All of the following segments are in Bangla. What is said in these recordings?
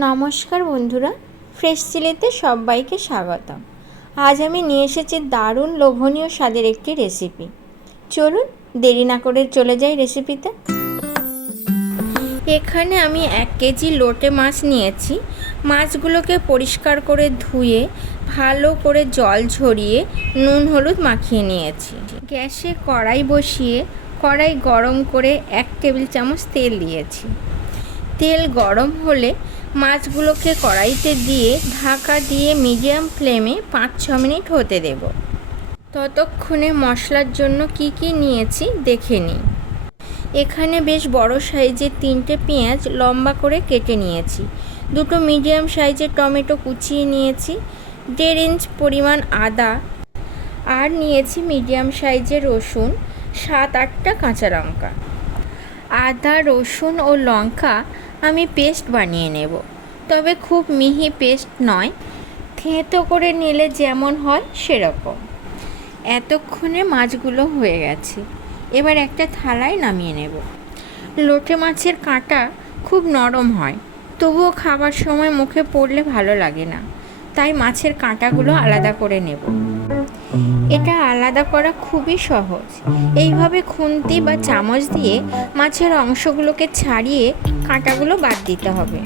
নমস্কার বন্ধুরা, ফ্রেশ চিলিতে সবাইকে স্বাগতম। আজ আমি নিয়ে এসেছি দারুণ লোভনীয় স্বাদের একটি রেসিপি। চলুন দেরি না করে চলে যাই রেসিপিতে। এখানে আমি 1 কেজি লোটে মাছ নিয়েছি। মাছগুলোকে পরিষ্কার করে ধুয়ে ভালো করে জল ঝরিয়ে নুন হলুদ মাখিয়ে নিয়েছি। গ্যাসে কড়াই বসিয়ে কড়াই গরম করে 1 টেবিল চামচ তেল দিয়েছি। তেল গরম হলে মাছগুলোকে কড়াইতে দিয়ে ঢাকা দিয়ে মিডিয়াম ফ্লেমে 5-6 মিনিট হতে দেব। ততক্ষণে মশলার জন্য কি কি নিয়েছি দেখে নিই। এখানে বেশ বড় সাইজের 3টে পেঁয়াজ লম্বা করে কেটে নিয়েছি। 2টো মিডিয়াম সাইজের টমেটো কুচিয়ে নিয়েছি। 1.5 ইঞ্চ পরিমাণ আদা, আর নিয়েছি মিডিয়াম সাইজের রসুন, 7-8টা কাঁচা লঙ্কা। আদা, রসুন ও লঙ্কা আমি পেস্ট বানিয়ে নেব, তবে খুব মিহি পেস্ট নয়, থেঁতো করে নিলে যেমন হয় সেরকম। এতক্ষণে মাছগুলো হয়ে গেছে, এবার একটা থালায় নামিয়ে নেব। লোটে মাছের কাঁটা খুব নরম হয়, তবুও খাবার সময় মুখে পড়লে ভালো লাগে না, তাই মাছের কাঁটাগুলো আলাদা করে নেব। এটা আলাদা করা খুবই সহজ। এইভাবে খুন্তি বা চামচ দিয়ে মাছের অংশগুলোকে ছাড়িয়ে কাঁটাগুলো বাদ দিতে হবে।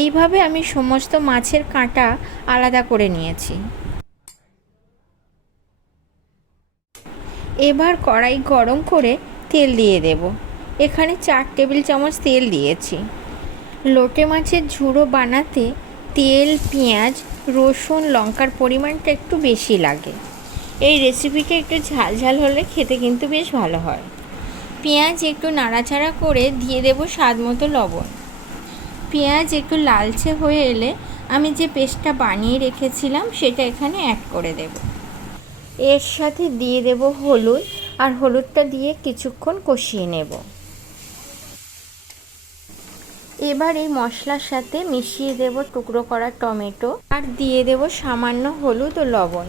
এইভাবে আমি সমস্ত মাছের কাঁটা আলাদা করে নিয়েছি। এবার কড়াই গরম করে তেল দিয়ে দেব। এখানে 4 টেবিল চামচ তেল দিয়েছি। লোটে মাছের ঝুড়ো বানাতে তেল, পেঁয়াজ, রসুন, লঙ্কার পরিমাণটা একটু বেশি লাগে। এই রেসিপিটা একটু ঝাল ঝাল হলে খেতে কিন্তু বেশ ভালো হয়। পেঁয়াজ একটু নাড়াচাড়া করে দিয়ে দেব স্বাদ মতো লবণ। পেঁয়াজ একটু লালচে হয়ে এলে আমি যে পেস্টটা বানিয়ে রেখেছিলাম সেটা এখানে অ্যাড করে দেব। এর সাথে দিয়ে দেব হলুদ, আর হলুদটা দিয়ে কিছুক্ষণ কষিয়ে নেব। এবার এই মশলার সাথে মিশিয়ে দেব টুকরো করা টমেটো, আর দিয়ে দেব সামান্য হলুদ ও লবণ,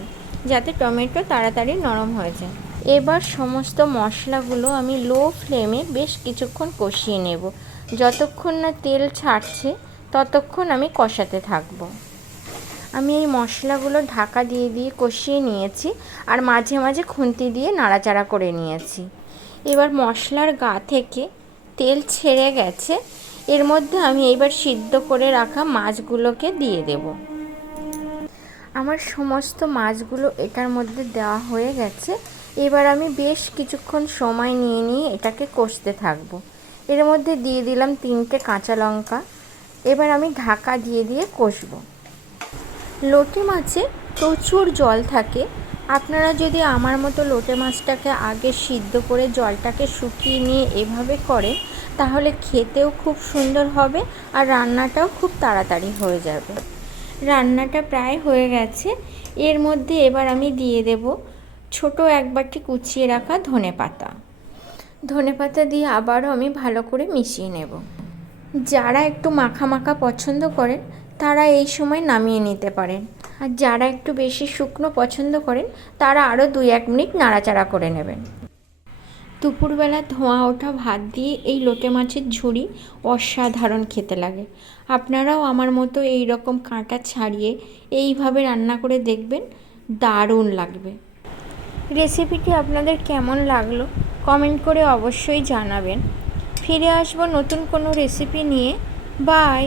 যাতে টমেটো তাড়াতাড়ি নরম হয়ে যায়। এবার সমস্ত মশলাগুলো আমি লো ফ্লেমে বেশ কিছুক্ষণ কষিয়ে নেব। যতক্ষণ না তেল ছাড়ছে ততক্ষণ আমি কষাতে থাকবো। আমি এই মশলাগুলো ঢাকা দিয়ে দিয়ে কষিয়ে নিয়েছি, আর মাঝে মাঝে খুন্তি দিয়ে নাড়াচাড়া করে নিয়েছি। এবার মশলার গা থেকে তেল ছেড়ে গেছে, এর মধ্যে আমি এইবার সিদ্ধ করে রাখা মাছগুলোকে দিয়ে দেব। আমার সমস্ত মাছগুলো এটার মধ্যে দেওয়া হয়ে গেছে। এবার আমি বেশ কিছুক্ষণ সময় নিয়ে এটাকে কষতে থাকবো। এর মধ্যে দিয়ে দিলাম 3টে কাঁচা লঙ্কা। এবার আমি ঢাকা দিয়ে দিয়ে কষবো। লোটে মাছে প্রচুর জল থাকে। আপনারা যদি আমার মতো লোটে মাছটাকে আগে সিদ্ধ করে জলটাকে শুকিয়ে নিয়ে এভাবে করেন, তাহলে খেতেও খুব সুন্দর হবে, আর রান্নাটাও খুব তাড়াতাড়ি হয়ে যাবে। রান্নাটা প্রায় হয়ে গেছে। এর মধ্যে এবার আমি দিয়ে দেব ছোট 1 বাটি কুচিয়ে রাখা ধনেপাতা দিয়ে আবারও আমি ভালো করে মিশিয়ে নেব। যারা একটু মাখা মাখা পছন্দ করেন তারা এই সময় নামিয়ে নিতে পারেন, আর যারা একটু বেশি শুকনো পছন্দ করেন তারা আরও 2-1 মিনিট নাড়াচাড়া করে নেবেন। দুপুরবেলা ধোঁয়া ওঠা ভাত দিয়ে এই লোটে মাছের ঝুড়ি অসাধারণ খেতে লাগে। আপনারাও আমার মতো এই রকম কাঁটা ছাড়িয়ে এইভাবে রান্না করে দেখবেন, দারুণ লাগবে। রেসিপিটি আপনাদের কেমন লাগলো কমেন্ট করে অবশ্যই জানাবেন। ফিরে আসবো নতুন কোনো রেসিপি নিয়ে। বাই।